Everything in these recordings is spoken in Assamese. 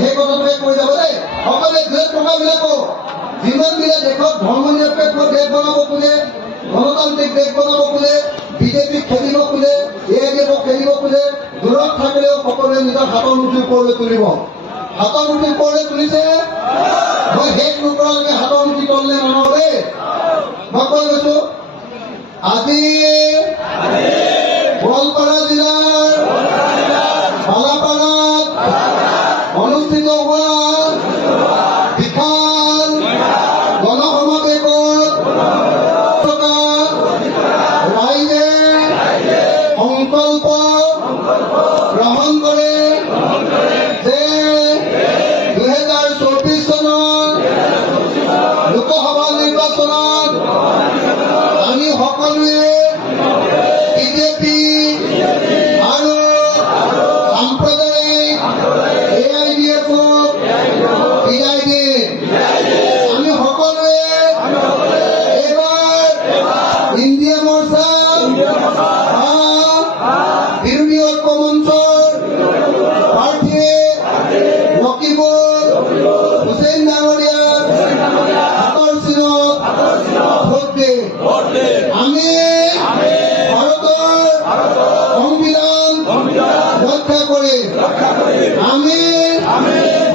সেই কথাটোকে কৈ যাব দেই। সকলোৱে দুই টকাবিলাক যিমানবিলাক দেশত ধৰ্ম নিৰপেক্ষ দেশ বনাব খোজে, গণতান্ত্ৰিক দেশ বনাব খোজে, বিজেপিক খেলিব খোজে, AIDF খেলিব খোজে, দূৰত থাকিলেও সকলোৱে নিজৰ হাতৰ মুঠিৰ ওপৰলৈ তুলিব। হাতৰ মুঠিৰ ওপৰলৈ তুলিছে, মই শেষ নকৰালৈকে হাতৰ মুঠি তললে নমাব দেই। মই কৈ গৈছো, আজি গোৱালপাৰা জিলাৰ বালাপাৰাত অনুষ্ঠিত হোৱা বিশাল গণসমাৱেশত থকা ৰাইজে সংকল্প গ্ৰহণ কৰে যে 2024 চনৰ লোকসভা নিৰ্বাচনত আমি সকলোৱে বিজেপি আৰু সাম্প্ৰদায়িক AIDF-ক বিদায় দিম। আমি সকলোৱে এইবাৰ ইণ্ডিয়া মৰ্চা বিৰোধী ঐক্য মঞ্চৰ প্ৰাৰ্থীয়ে ৰকিবুল হুছেইন ডাঙৰীয়াৰ হাতৰ চিনত ভোট দিম। আমি ভাৰতৰ সংবিধান ৰক্ষা কৰিম। আমি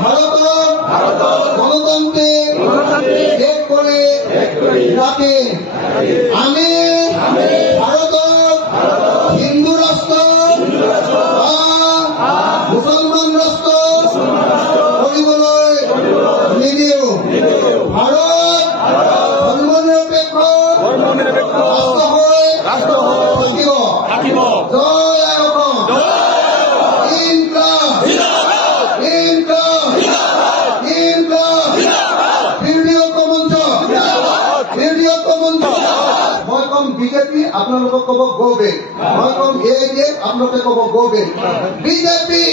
ভাৰতক গণতান্ত্ৰিক দেশ কৰি ৰাখিম। আমি ভাৰতক হিন্দু ৰাষ্ট্ৰ বা মুছলমান ৰাষ্ট্ৰ কৰিবলৈ নিদিওঁ। ভাৰত ধৰ্মনিৰপেক্ষ ৰাষ্ট্ৰ হৈ থাকিব। জয় আই অসম। ইনকলাব ইনকলাব ইনকলাব। বিৰোধী ঐক্য মঞ্চ বিৰোধী ঐক্য মঞ্চ। মই কম বিজেপি, আপোনালোকক ক'ব গো বেক। মই কম AIDF, আপোনালোকে ক'ব গো বেক। BJP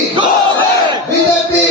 BJP